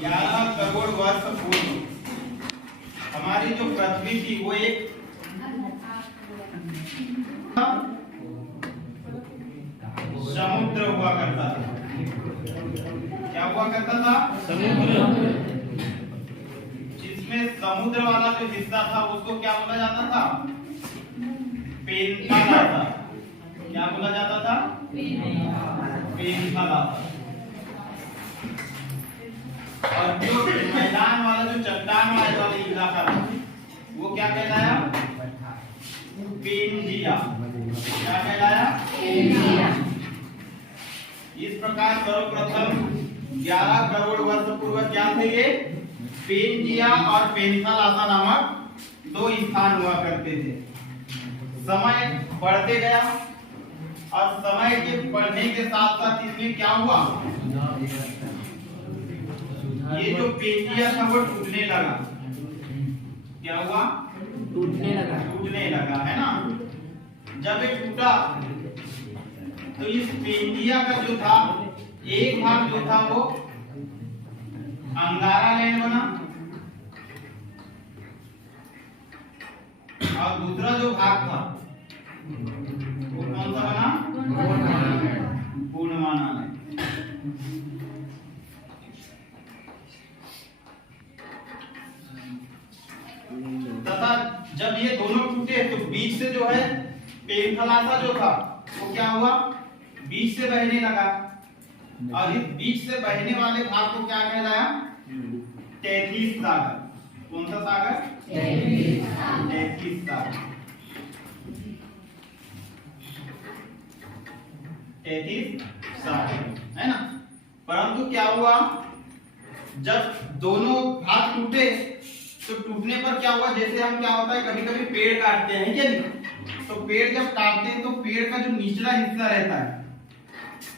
11 करोड़ वर्ष पूर्व हमारी जो पृथ्वी थी वो एक समुद्र हुआ करता था। क्या हुआ करता था? समुद्र। जिसमें समुद्र वाला जो हिस्सा था उसको क्या बोला जाता था? पेंथालाता। क्या बोला जाता था? पेंथालाता। और जो मैदान वाला जो चट्टान वाला इलाका था वो क्या कहलाया? पेंजिया। क्या कहलाया? पेंजिया। इस प्रकार सर्वप्रथम 11 करोड़ वर्ष पूर्व क्या थे ये? पेंजिया और पेंथालाता नामक दो स्थान हुआ करते थे। समय बढ़ते गया और समय के बढ़ने के साथ साथ इसमें क्या हुआ? ये जो पेंजिया था वो टूटने लगा। क्या हुआ? टूटने लगा है ना। जब ये टूटा तो इस पेंजिया का जो था एक भाग जो था वो अंगारा लैंड बना और दूसरा जो भाग था वो कौन सा बना? गोंडवाना लैंड। तथा जब ये दोनों टूटे तो बीच से जो है पेंथालाता जो था वो क्या हुआ? बीच से बहने लगा और इस बीच से बहने वाले भाग को क्या कहलाया? तैतीस सागर। कौन सा सागर? तैतीस सागर। 33 सागर है ना। परंतु क्या हुआ? जब दोनों भाग टूटे तो टूटने पर क्या हुआ? जैसे हम क्या होता है कभी कभी पेड़ काटते हैं क्या नहीं? तो पेड़ जब काटते हैं तो पेड़ का जो निचला हिस्सा रहता है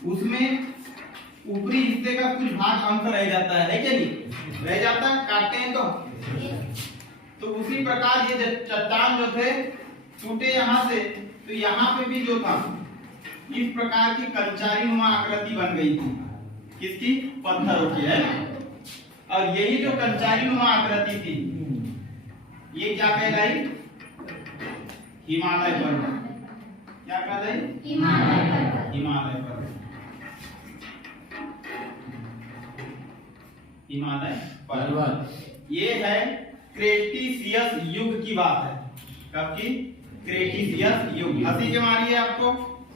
उसमें ऊपरी हिस्से का कुछ भाग अंश रह जाता है क्या नहीं? रह जाता है काटते हैं तो उसी प्रकार ये चट्टान जो थे टूटे यहाँ से तो यहाँ पे भी जो था इस प्रकार की कंचारी नुमा आकृति बन गई थी। किसकी? पत्थरों की है ना। और यही जो कंचारी नुमा आकृति थी ये क्या कहलाई? हिमालय पर्वत। क्या कहलाई? हिमालय पर्वत। हिमालय पर्वत ये है क्रेटिसियस युग की बात है। कब की? क्रेटिसियस युग। हंसी के मारिए आपको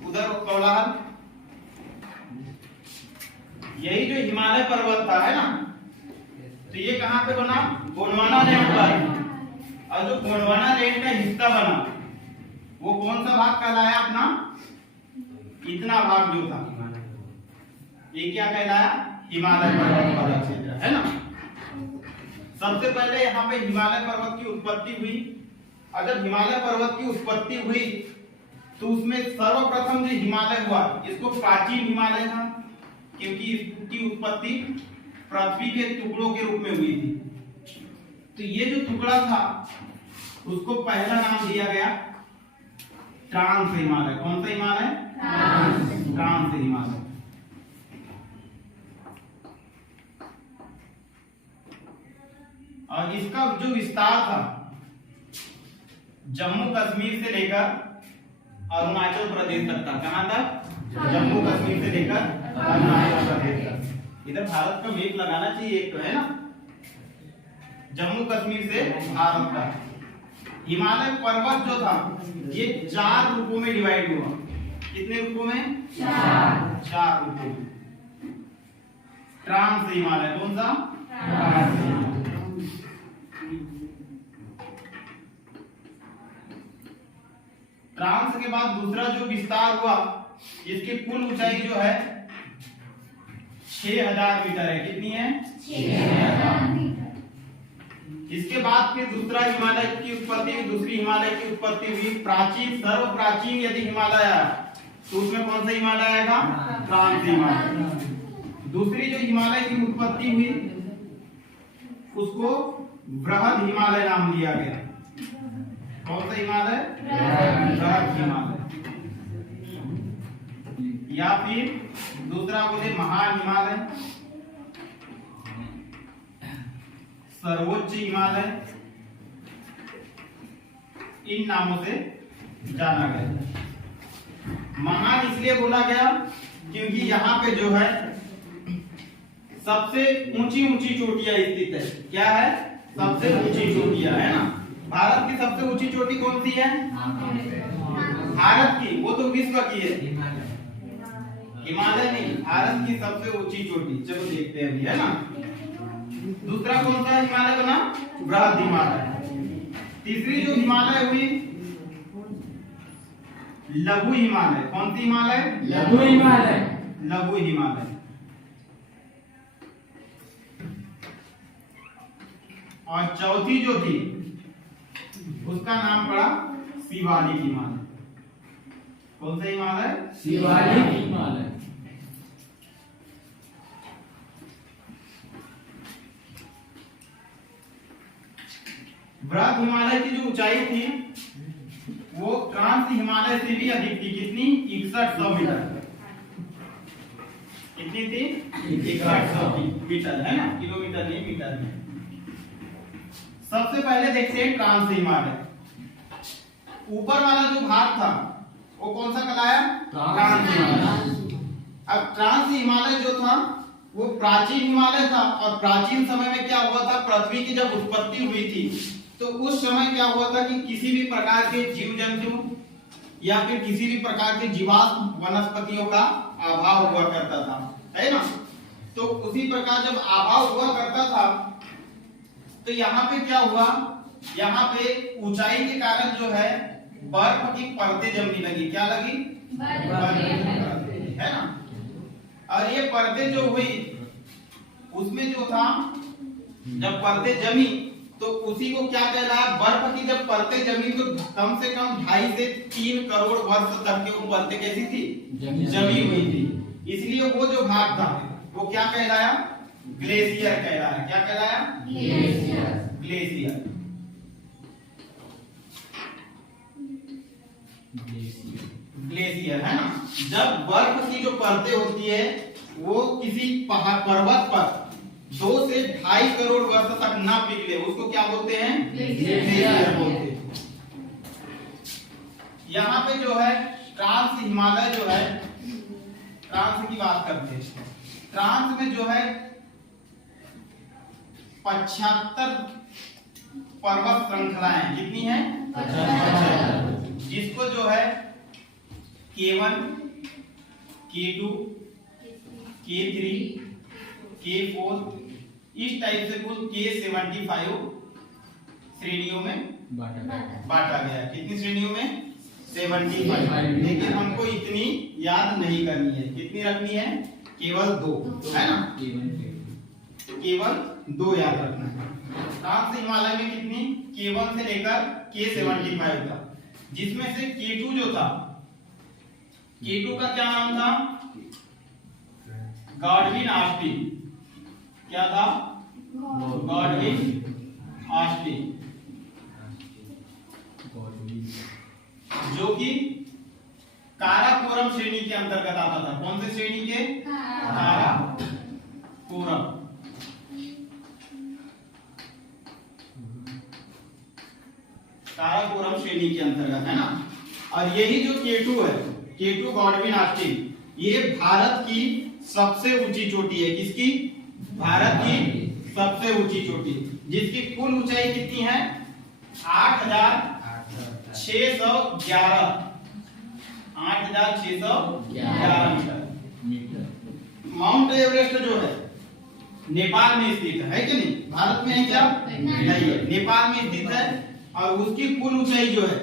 उधर कोलाहल। यही जो हिमालय पर्वत था है ना तो ये कहां पे बना? गोंडवाना लैंड पर। और जो गोंडवाना लैंड का हिस्सा बना वो कौन सा भाग कहलाया अपना? इतना भाग जो था ये क्या कहलाया? हिमालय पर्वत वाला क्षेत्र है ना। सबसे पहले यहाँ पे हिमालय पर्वत की उत्पत्ति हुई और जब हिमालय पर्वत की उत्पत्ति हुई तो उसमें सर्वप्रथम जो हिमालय हुआ इसको प्राचीन हिमालय था क्योंकि इसकी उत्पत्ति पृथ्वी के टुकड़ों के रूप में हुई थी। तो ये जो टुकड़ा था उसको पहला नाम दिया गया ट्रांस हिमालय। कौन सा हिमालय? ट्रांस हिमालय। और इसका जो विस्तार था जम्मू कश्मीर से लेकर अरुणाचल प्रदेश तक था। कहां तक? जम्मू कश्मीर से लेकर अरुणाचल प्रदेश तक। इधर भारत का मैप लगाना चाहिए एक तो है ना। जम्मू कश्मीर से भारत तक हिमालय पर्वत जो था ये 4 रूपों में डिवाइड हुआ। कितने रूपों में? 4 रूपों में। ट्रांस हिमालय। कौन सा? ट्रांस के बाद दूसरा जो विस्तार हुआ इसकी कुल ऊंचाई जो है 6000 मीटर है। कितनी है? 6000 मीटर। इसके बाद फिर दूसरा हिमालय की उत्पत्ति, दूसरी हिमालय की उत्पत्ति हुई। प्राचीन सर्व प्राचीन यदि हिमालय है तो उसमें कौन सा हिमालय आएगा? ट्रांस हिमालय। दूसरी जो हिमालय की उत्पत्ति हुई उसको बृहद हिमालय नाम दिया गया। कौन सा हिमालय? बृहद हिमालय। या फिर दूसरा बोले महान हिमालय। सर्वोच्च हिमालय इन नामों से जाना गया। महान इसलिए बोला गया क्योंकि यहाँ पे जो है सबसे ऊंची ऊंची चोटियां स्थित है। क्या है? सबसे ऊंची चोटियां है ना। भारत की सबसे ऊंची चोटी कौन सी है? भारत की, वो तो विश्व की है, हिमालय नहीं, भारत की सबसे ऊंची चोटी। चलो देखते हैं अभी, है ना। दूसरा कौन सा हिमालय बना? बृहद हिमालय। तीसरी जो हिमालय हुई लघु हिमालय। कौन सी हिमालय? लघु हिमालय। लघु हिमालय। और चौथी जो थी उसका नाम पड़ा शिवालिक हिमालय। कौन सा हिमालय? शिवालिक हिमालय। बृहद हिमालय की जो ऊंचाई थी वो क्रांति हिमालय से भी अधिक थी। कितनी? 6100 मीटर। कितनी थी? 6100 मीटर, है ना, किलोमीटर नहीं, मीटर में। सबसे पहले देखते हैं ट्रांस हिमालय। ऊपर वाला जो भाग था वो कौन सा कहलाया? ट्रांस हिमालय। अब ट्रांस हिमालय जो था वो प्राचीन हिमालय था, और प्राचीन समय में क्या हुआ था, पृथ्वी की जब उत्पत्ति हुई थी तो उस समय क्या हुआ था कि किसी भी प्रकार के जीव जंतु या फिर किसी भी प्रकार के जीवाश्म वनस्पतियों का अभाव हुआ करता था, है ना। तो उसी प्रकार जब अभाव हुआ करता था तो यहाँ पे क्या हुआ, यहाँ पे ऊंचाई के कारण जो है बर्फ की परतें जमने लगी। क्या लगी? है ना। और ये परतें जो हुई उसमें जो था, जब परतें जमी तो उसी को क्या कहलाया? बर्फ की जब परतें जमी तो कम से कम 2.5 से 3 करोड़ वर्ष तक के वो परतें कैसी थी? जमी हुई थी। इसलिए वो जो भाग था वो क्या कहलाया? ग्लेशियर कहलाया। क्या कहलाया? ग्लेशियर। ग्लेशियर, है ना। जब बर्फ की जो परतें होती है वो किसी पहाड़ पर्वत पर 2 से 2.5 करोड़ वर्ष तक ना पिघले उसको क्या बोलते हैं? ग्लेशियर बोलते हैं। यहाँ पे जो है ट्रांस हिमालय जो है, ट्रांस की बात करते हैं। ट्रांस में जो है 75 पर्वत श्रृंखलाएं। कितनी है? 75। जिसको जो है K1, K2, K3, K4 इस टाइप से कुल K75 श्रेणियों में बांटा गया है। कितनी श्रेणियों में? 75। लेकिन हमको इतनी याद नहीं करनी है। कितनी रखनी है? केवल 2, है ना। केवल 2 याद रखना है। ट्रांस हिमालय में कितनी? K1 से लेकर K75 था, जिसमें से K2 जो था, K2 का क्या नाम था? Godwin Austen. क्या था? गॉडविन ऑस्टिन, जो कि काराकोरम श्रेणी के अंतर्गत आता था। कौन से श्रेणी के? काराकोरम। काराकोरम श्रेणी के अंतर्गत, है ना। और यही जो K2 है, K2 गॉडविन ऑस्टिन, ये भारत की सबसे ऊंची चोटी है। किसकी? भारत की सबसे ऊंची चोटी, जिसकी कुल ऊंचाई कितनी है? 8,611 मीटर। माउंट एवरेस्ट जो है नेपाल में स्थित है कि नहीं? भारत में है क्या? नहीं है, नेपाल में स्थित है। और उसकी कुल ऊंचाई जो है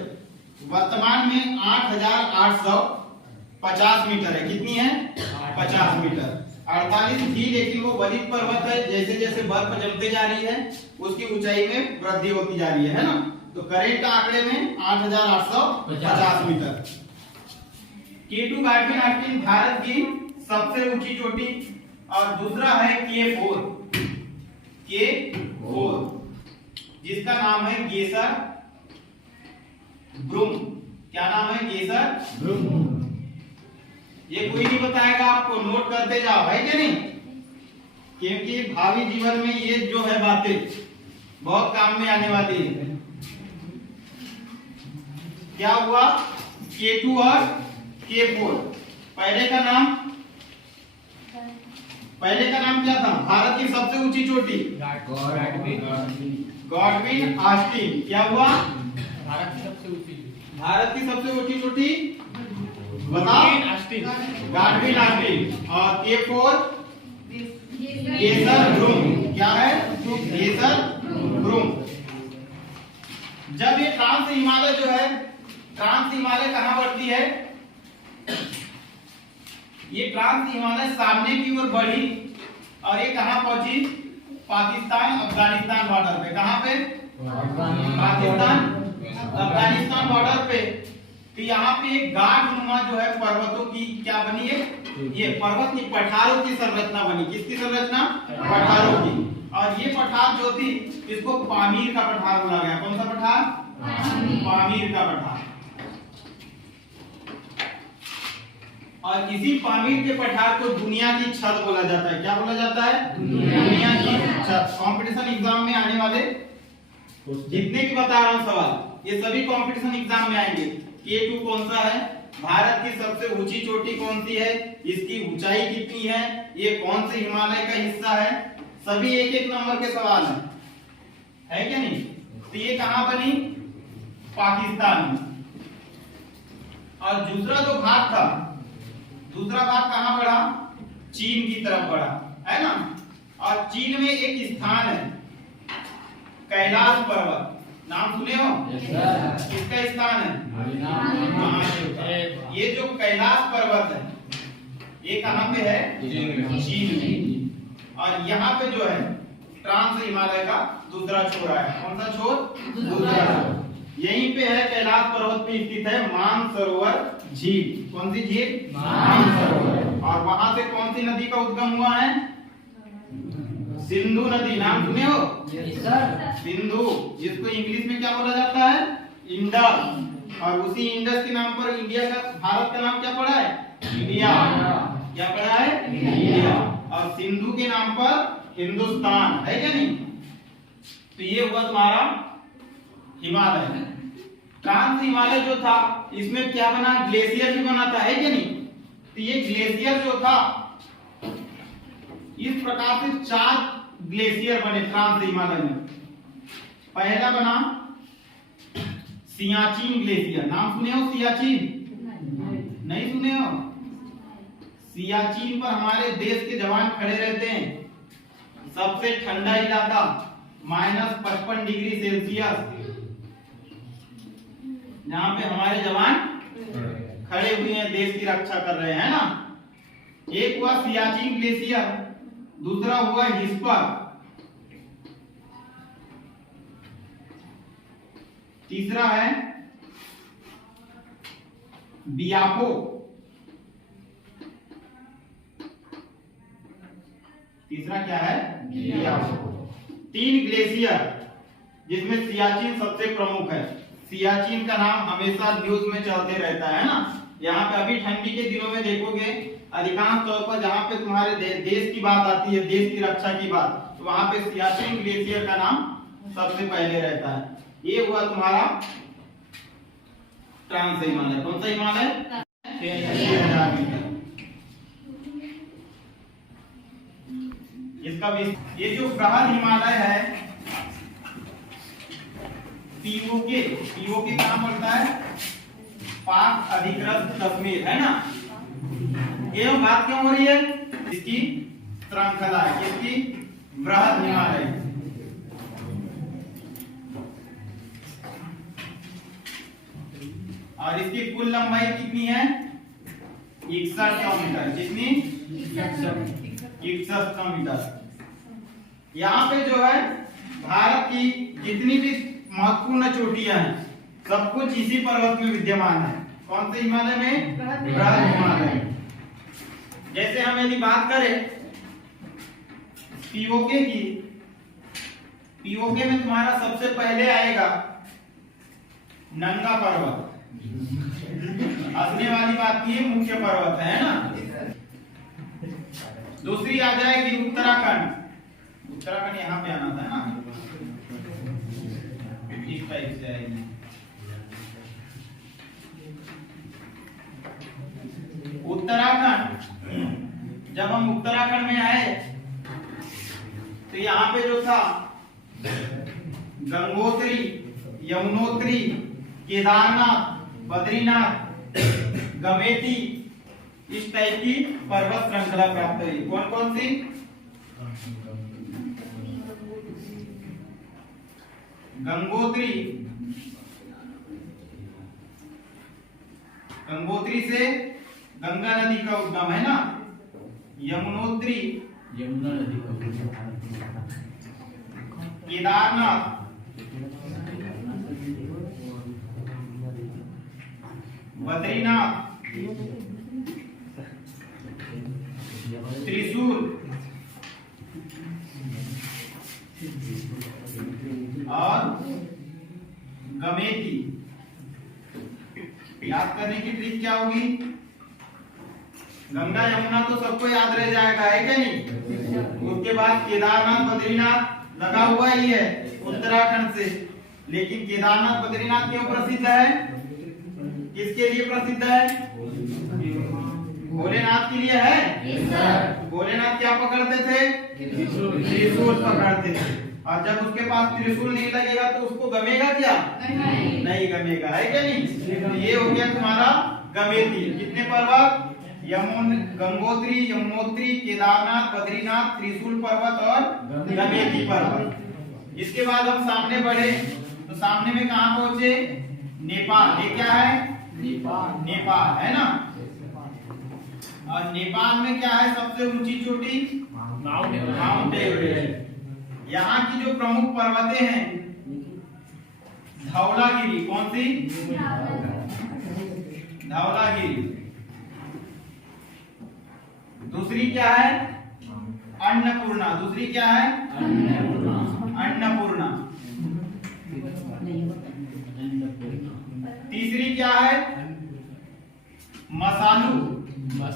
वर्तमान में 8,850 मीटर है। कितनी है? 50 मीटर। 48 थी, लेकिन वो वलित पर्वत है। जैसे जैसे बर्फ जमते जा रही है उसकी ऊंचाई में वृद्धि होती जा रही है ना। तो करेंट आंकड़े में 8,850 metre. K2 Godwin Austen Bharat की सबसे ऊंची चोटी। और दूसरा है K4, जिसका नाम है गेसर ब्रूम। क्या नाम है? गेसर ब्रूम। ये कोई नहीं बताएगा आपको, नोट करते जाओ, है कि नहीं? क्योंकि भावी जीवन में ये जो है बातें बहुत काम में आने वाली है। क्या हुआ? K2 और K4। पहले का नाम क्या था? भारत की सबसे ऊंची चोटी गॉडविन ऑस्टिन। क्या हुआ? भारत की सबसे ऊंची चोटी बताओ। Godwin Austen. और K4 गेसर ब्रूम। क्या है? गेसर ब्रूम। जब ये ट्रांस हिमालय जो है, ट्रांस हिमालय कहां बढ़ती है? ये ट्रांस हिमालय सामने की ओर बढ़ी और ये कहां पहुंची? पाकिस्तान अफगानिस्तान बॉर्डर पे। कहां पे? पाकिस्तान अफगानिस्तान बॉर्डर पे। तो यहाँ पे एक गाढ़ नुमा जो है पर्वतों की क्या बनी है? ये पर्वत की पठारों की संरचना बनी। किसकी संरचना? पठारों की। और ये पठार जो थी इसको पामीर का पठार बोला गया। कौन सा पठार? पामीर का पठार। और इसी पामीर के पठार को दुनिया की छत बोला जाता है। क्या बोला जाता है? दुनिया की छत। कंपटीशन एग्जाम में आने वाले जितने भी बता रहा हूं सवाल, ये सभी कंपटीशन एग्जाम में आएंगे। K2 कौन सा है? भारत की सबसे ऊंची चोटी कौन सी है? इसकी ऊंचाई कितनी है? ये कौन से हिमालय का हिस्सा है? सभी एक एक नंबर के सवाल हैं, है क्या नहीं? तो ये कहां बनी? पाकिस्तान में। और दूसरा जो भाग था, दूसरा भाग कहां बढ़ा? चीन की तरफ बढ़ा, है ना? और चीन में एक स्थान है कैलाश पर्वत। नाम सुने हो? किसका स्थान है? ये जो कैलाश पर्वत है ये कहां पे है? चीन में। और यहाँ पे जो है ट्रांस हिमालय का दूसरा छोर है। कौन सा छोर? दूसरा छोर। यहीं पे है, कैलाश पर्वत पे स्थित है मानसरोवर झील। कौन सी झील? मानसरोवर। और वहां से कौन सी नदी का उद्गम हुआ है? सिंधु नदी। नाम सुने हो? सिंधु, जिसको इंग्लिश में क्या बोला जाता है? इंडस। और उसी इंडस के नाम पर इंडिया का, भारत का नाम क्या पड़ा है? इंडिया। क्या पड़ा है? इंडिया। और सिंधु के नाम पर हिंदुस्तान, है क्या नहीं? तो ये हुआ तुम्हारा हिमालय। ट्रांस हिमालय जो था इसमें क्या बना? ग्लेशियर भी बना था, है क्या नहीं? तो ये ग्लेशियर जो था इस प्रकार से 4 ग्लेशियर बने ट्रांस हिमालय में। पहला बना सियाचिन ग्लेशियर। नाम सुने हो? सियाचिन नहीं सुने हो? सियाचिन पर हमारे देश के जवान खड़े रहते हैं। सबसे ठंडा इलाका, -55 डिग्री सेल्सियस, जहां पे हमारे जवान खड़े हुए हैं, देश की रक्षा कर रहे हैं, ना? एक हुआ सियाचिन ग्लेशियर, दूसरा हुआ हिस्पर, तीसरा है बियापो, तीसरा क्या है? बियापो। 3 ग्लेशियर जिसमें सियाचिन सबसे प्रमुख है। सियाचिन का नाम हमेशा न्यूज में चलते रहता है ना? यहाँ पे अभी ठंडी के दिनों में देखोगे अधिकांश तौर पर जहाँ पे तुम्हारे देश की बात आती है, देश की रक्षा की बात, तो वहां पे सियाचिन ग्लेशियर का नाम सबसे पहले रहता है। ये हुआ तुम्हारा ट्रांस हिमालय। कौन सा हिमालय? 6000 मीटर। इसका भी ये जो बृहद हिमालय है पीओके कहां पड़ता है? पाक अधिकृत कश्मीर, है ना? ये बात क्यों हो रही है? इसकी श्रृंखला है, किसकी? बृहद हिमालय। और इसकी कुल लंबाई कितनी है? 6100 मीटर। कितनी? 6100 मीटर। यहाँ पे जो है भारत की जितनी भी महत्वपूर्ण चोटियां हैं सब कुछ इसी पर्वत में विद्यमान है। कौन से हिमालय में? बृहद हिमालय। जैसे हम यदि बात करें पीओके की, पीओके में तुम्हारा सबसे पहले आएगा नंगा पर्वत। हंसने वाली बात ये मुख्य पर्वत है ना? दूसरी आ जाएगी उत्तराखंड। उत्तराखंड यहाँ पे आना था ना? इस टाइप से आएगी। उत्तराखंड, जब हम उत्तराखंड में आए तो यहाँ पे जो था गंगोत्री, यमुनोत्री, केदारनाथ, बद्रीनाथ, गमेती, इस टाइप की पर्वत श्रृंखला प्राप्त हुई। कौन कौन सी? गंगोत्री, गंगोत्री से गंगा नदी का उद्गम है ना। यमुनोत्री, यमुना नदी का केदारनाथ, बद्रीनाथ, त्रिशूल और गमेती। याद करने की ट्रिक क्या होगी? गंगा यमुना तो सबको याद रह जाएगा, है क्या नहीं? उसके बाद केदारनाथ, बद्रीनाथ लगा हुआ ही है उत्तराखंड से, लेकिन केदारनाथ बद्रीनाथ क्यों प्रसिद्ध है? किसके लिए प्रसिद्ध है? भोलेनाथ के लिए है। भोलेनाथ क्या पकड़ते थे? त्रिशूल पकड़ते थे। और जब उसके पास त्रिशूल नहीं लगेगा तो उसको गमेगा क्या? नहीं गमेगा, है क्या नहीं? तो ये हो गया तुम्हारा गमेती। कितने पर्वत? गंगोत्री, यमुनोत्री, केदारनाथ, बद्रीनाथ, त्रिशूल पर्वत और गमेती पर्वत। इसके बाद हम सामने बढ़े तो सामने में कहाँ पहुंचे? नेपाल। ये क्या है? नेपाल है ना। और नेपाल में क्या है सबसे ऊंची चोटी? Mount Everest. यहाँ की जो प्रमुख पर्वतें हैं, धौलागिरी। कौन सी? धौलागिरी। दूसरी क्या है? अन्नपूर्णा। दूसरी क्या है? अन्नपूर्णा। तीसरी क्या है? मसालू।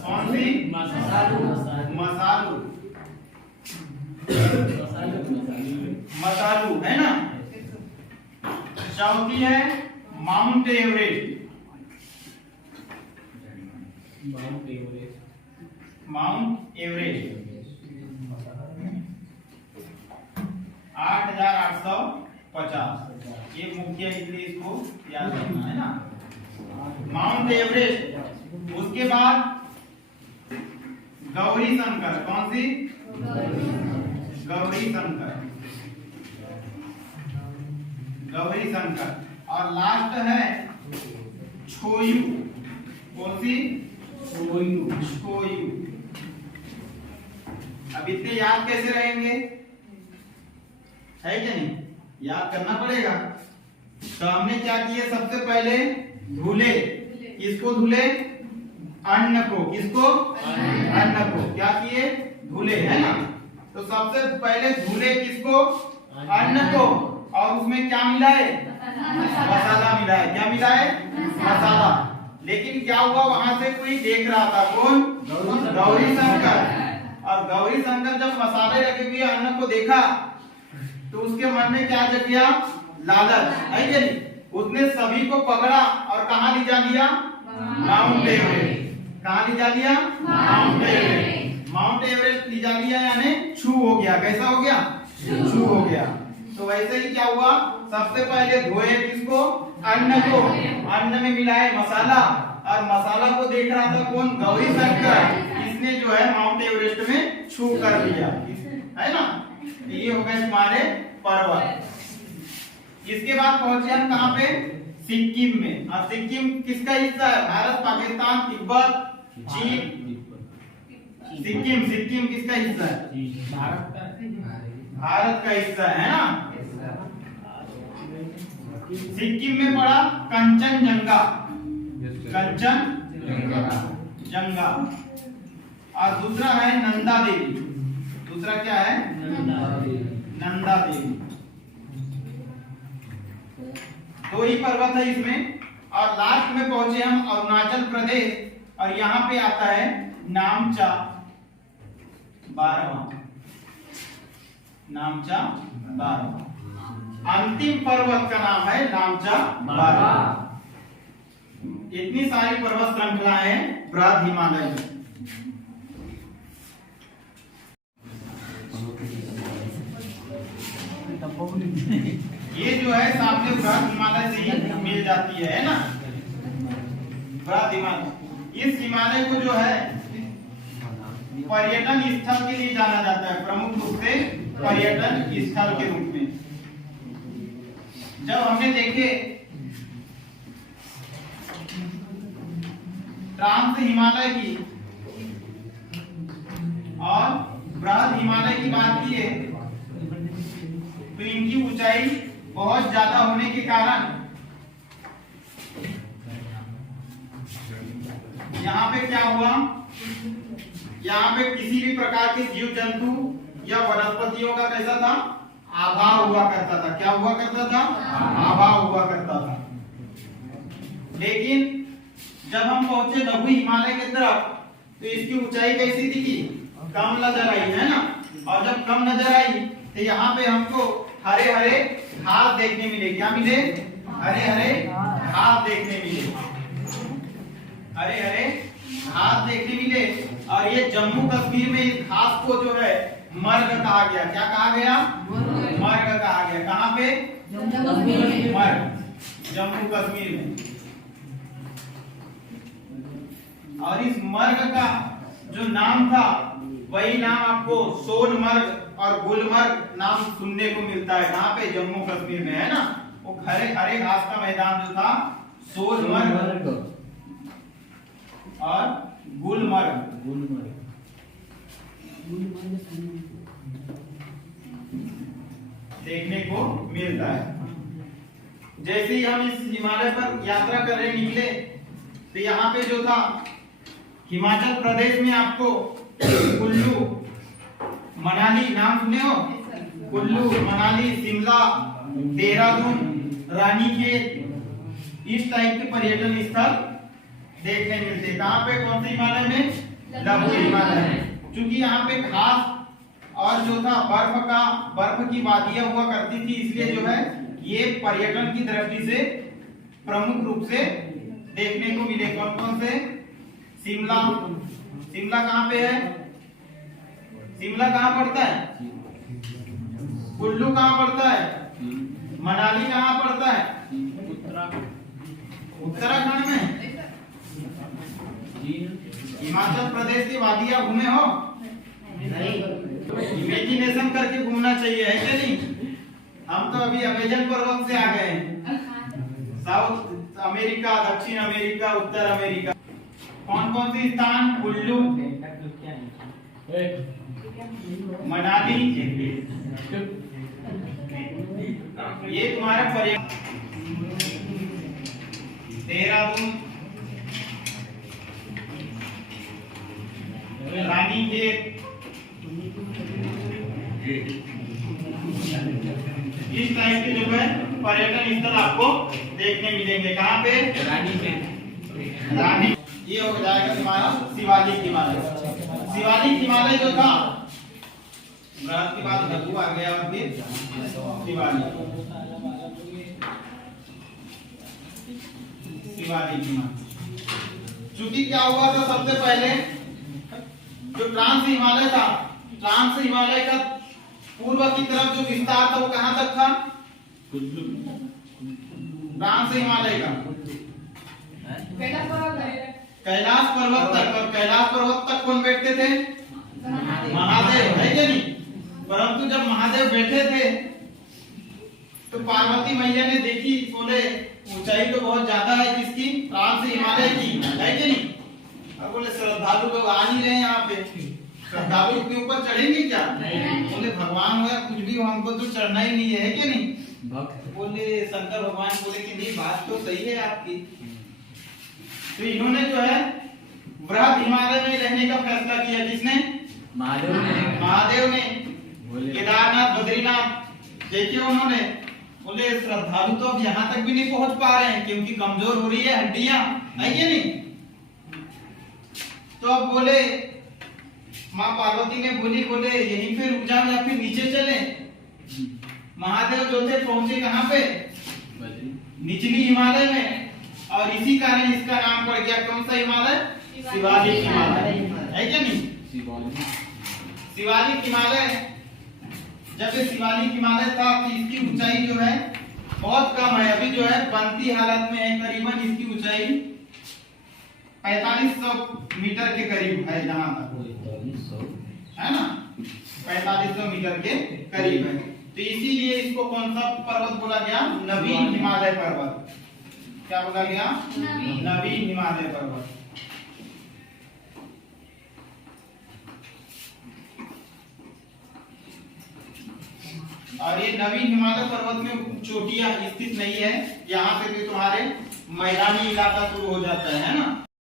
कौन सी? मसालू। मसालू है ना। चौथी है माउंट एवरेस्ट। Mount Everest 8850। ये मुख्य इसलिए इसको याद रखना है ना, माउंट एवरेस्ट। उसके बाद गौरी शंकर। कौन सी? गौरी शंकर। गौरी शंकर। और लास्ट है छोयू। कौन सी? छोयू। अब इतने याद कैसे रहेंगे? है क्या नहीं? याद करना पड़ेगा। तो हमने क्या किए? सबसे पहले धुले। किसको धुले? अन्न को। किसको? अन्न को। क्या किए? धुले, है ना। तो सबसे पहले धुले किसको? अन्न को। और उसमें क्या मिला है? मसाला मिला है। क्या मिला है? मसाला। लेकिन क्या हुआ? वहां से कोई देख रहा था। कौन? गौरी शंकर। और गौरी शंकर जब मसाले लगे हुए अन्न को देखा तो उसके मन में क्या जग गया? लालच, है क्या नहीं? उसने सभी को पकड़ा और कहां ले जा लिया? Mount Everest. कहां ले जा लिया? Mount Everest. माउंट एवरेस्ट ले जा लिया यानी छू हो गया। कैसा हो गया? छू हो गया। तो वैसे ही क्या हुआ? सबसे पहले धोए किसको? अन्न को। अन्न में मिला है मसाला और मसाला को देख रहा था कौन? गौरी शंकर। इसने जो है माउंट एवरेस्ट में छू कर दिया, है ना। ये हो गए तुम्हारे पर्वत। इसके बाद पहुंचे हम कहां पे? सिक्किम में। और सिक्किम किसका हिस्सा है? भारत, पाकिस्तान, तिब्बत, चीन। सिक्किम किसका हिस्सा है? भारत का हिस्सा है ना। सिक्किम में पड़ा कंचनजंगा। कंचनजंगा। और दूसरा है नंदा देवी। दूसरा क्या है? नंदा देवी। दो ही पर्वत है इसमें। और लास्ट में पहुंचे हम अरुणाचल प्रदेश और यहाँ पे आता है नामचा 12वां। नामचा 12वां। अंतिम पर्वत का नाम है नामचा बारा। इतनी सारी पर्वत श्रृंखलाएं हैं बृहद हिमालय में। ये जो है सामने बृहद हिमालय से ही मिल जाती है ना। बृहद हिमालय, इस हिमालय को जो है पर्यटन स्थल के लिए जाना जाता है, प्रमुख रूप से पर्यटन स्थल के रूप में। जब हमने देखे ट्रांस हिमालय की और बृहद हिमालय की बात की है, तो इनकी ऊंचाई बहुत ज्यादा होने के कारण यहाँ पे क्या हुआ, यहाँ पे किसी भी प्रकार के जीव जंतु या वनस्पतियों का कैसा था, अभाव हुआ करता था। क्या हुआ करता था? अभाव हुआ करता था। लेकिन जब हम पहुंचे लघु हिमालय की तरफ तो इसकी ऊंचाई कैसी दिखी? कम नजर आई, है ना। और जब कम नजर आई तो यहाँ पे हमको हरे हरे घास देखने मिले। क्या मिले? हरे हरे घास देखने मिले, हरे हरे घास देखने मिले। और ये जम्मू कश्मीर में इस घास को जो है मर्ग कहा गया। क्या कहा गया? मर्ग कहा गया। कहाँ पे? मर्ग, जम्मू कश्मीर में। और इस मर्ग का जो नाम था वही नाम आपको सोनमर्ग और गुलमर्ग नाम सुनने को मिलता है। कहाँ पे? जम्मू कश्मीर में, है ना। वो हरे हरे घास का मैदान जो था सोनमर्ग और गुलमर्ग देखने को मिलता है। जैसे ही हम इस हिमालय पर यात्रा करने निकले तो यहाँ पे जो था हिमाचल प्रदेश में आपको कुल्लू मनाली नाम सुने हो? कुल्लू मनाली, शिमला, देहरादून, रानीखेत, इस टाइप के पर्यटन स्थल देखने मिलते। कहाँ पे? कौन से हिमालय में? लघु हिमालय में। क्योंकि यहाँ पे घास और जो था बर्फ की वादियां हुआ करती थी, इसलिए जो है ये पर्यटन की दृष्टि से प्रमुख रूप से देखने को मिले। कौन कौन से? शिमला, शिमला कहाँ पे है? शिमला कहाँ पड़ता है? कुल्लू कहाँ पड़ता है? मनाली कहाँ पड़ता है? उत्तराखंड में। हिमाचल प्रदेश की वादियां घूमे हो? इमेजिनेशन करके घूमना चाहिए, है क्या नहीं? हम तो अभी अमेजन पर्वत से आ गए हैं। साउथ अमेरिका, दक्षिण अमेरिका, उत्तर अमेरिका। कौन कौन से स्थान? कुल्लू, मनाली, ये तुम्हारा पर्यटन। देहरादून, रानीखेत, इस टाइप के जो है पर्यटन स्थल आपको देखने मिलेंगे। कहाँ पे? रानी। ये हो जाएगा तुम्हारा शिवालिक हिमालय। शिवालिक हिमालय जो था, बृहद के बाद लघु आ गया और फिर शिवालिक। शिवालिक हिमालय चूंकि क्या हुआ था, सबसे पहले जो ट्रांस हिमालय था, ट्रांस हिमालय का पूर्व की तरफ जो विस्तार था वो कहां तक था? ट्रांस हिमालय का कैलाश पर्वत तक। और कैलाश पर्वत तक कौन बैठते थे? महादेव, है क्या नहीं? परंतु जब महादेव बैठे थे तो पार्वती मैया ने देखी, बोले ऊंचाई तो बहुत ज्यादा है किसकी? ट्रांस हिमालय की, है क्या नहीं? अब बोले श्रद्धालु लोग आ नहीं रहे यहाँ पे, श्रद्धालु के ऊपर चढ़ेंगे क्या? बोले भगवान हो या कुछ भी हो, हमको तो चढ़ना ही नहीं है, क्या नहीं? बोले शंकर भगवान बोले कि नहीं, बात तो सही है आपकी। तो इन्होंने जो है बृहद हिमालय में रहने का फैसला किया। किसने? महादेव ने। केदारनाथ, बद्रीनाथ देखे उन्होंने, बोले श्रद्धालु तो अब यहाँ तक भी नहीं पहुंच पा रहे हैं क्योंकि कमजोर हो रही है हड्डियां, है क्या नहीं? तो अब बोले माँ पार्वती ने बोले यहीं पे रुक जाओ या फिर नीचे चले। महादेव जो थे पहुंचे कहाँ पे? बद्री। निचली हिमालय में, और इसी कारण इसका नाम पड़ गया कौन सा हिमालय? शिवालिक हिमालय, है क्या नहीं? शिवालिक। शिवालिक हिमालय, जब ये शिवालिक हिमालय था तो इसकी ऊंचाई जो है बहुत कम है, अभी जो है बनती हालत में है, करीबन इसकी ऊंचाई 4500 मीटर के करीब है, जहां तक है ना, 4500 मीटर के करीब है। तो इसीलिए इसको कौन सा पर्वत बोला गया? नवीन हिमालय पर्वत। क्या बोला गया? नवीन हिमालय पर्वत। और ये नवीन हिमालय पर्वत में चोटियां स्थित नहीं है, यहाँ से भी तुम्हारे मैदानी इलाका शुरू हो जाता है ना।